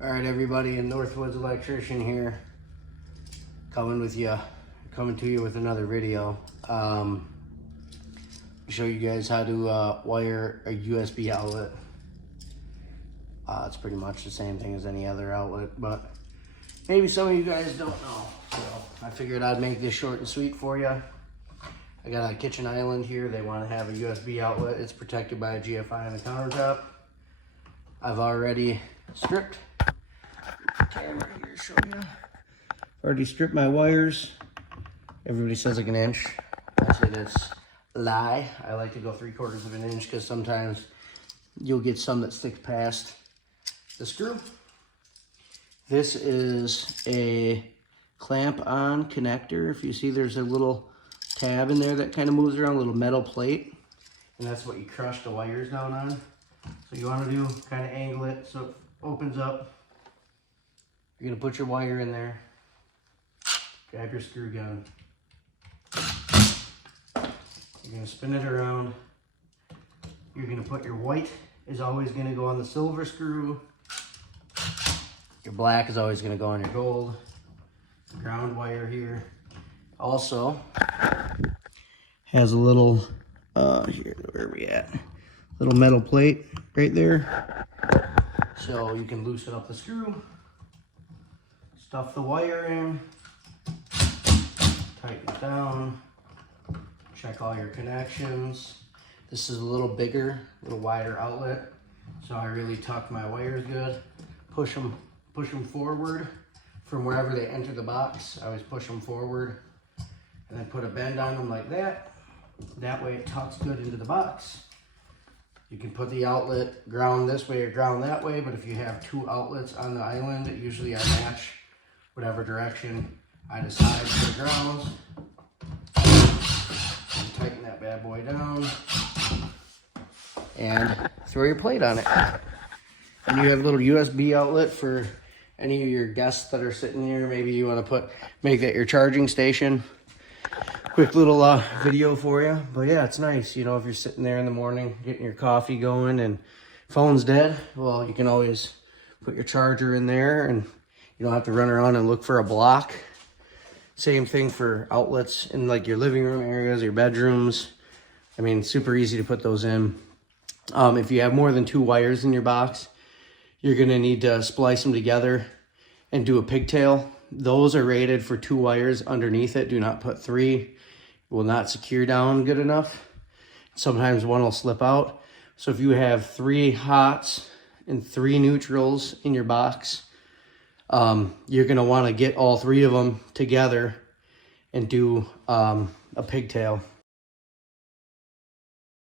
All right, everybody, in Northwoods Electrician here, coming to you with another video. Show you guys how to wire a USB outlet. It's pretty much the same thing as any other outlet, but maybe some of you guys don't know. So I figured I'd make this short and sweet for you. I got a kitchen island here. They want to have a USB outlet. It's protected by a GFI on the countertop. I've already stripped. Camera here, show you. Already stripped my wires. Everybody says like an inch. I say that's a lie. I like to go 3/4 of an inch because sometimes you'll get some that sticks past the screw. This is a clamp on connector. If you see, there's a little tab in there that kind of moves around, a little metal plate, and that's what you crush the wires down on. So you want to do kind of angle it so it opens up. You're gonna put your wire in there, grab your screw gun, you're gonna spin it around, you're gonna put your white is always gonna go on the silver screw, your black is always gonna go on your gold. Ground wire here also has a little, here, where are we at? Little metal plate right there. So you can loosen up the screw, stuff the wire in, tighten it down, check all your connections. This is a little bigger, a little wider outlet, so I really tuck my wires good. Push them forward from wherever they enter the box. I always push them forward and then put a bend on them like that. That way it tucks good into the box. You can put the outlet ground this way or ground that way, but if you have two outlets on the island, usually I match whatever direction I decide for the grounds. And tighten that bad boy down. And throw your plate on it. And you have a little USB outlet for any of your guests that are sitting here. Maybe you want to make that your charging station. Quick little video for you. But yeah, it's nice, you know, if you're sitting there in the morning getting your coffee going and phone's dead, well, you can always put your charger in there and you don't have to run around and look for a block. Same thing for outlets in like your living room areas, your bedrooms. I mean, super easy to put those in. If you have more than 2 wires in your box, you're gonna need to splice them together and do a pigtail. Those are rated for 2 wires underneath it. Do not put 3. It will not secure down good enough. Sometimes one will slip out. So if you have 3 hots and 3 neutrals in your box, you're gonna wanna get all 3 of them together and do a pigtail.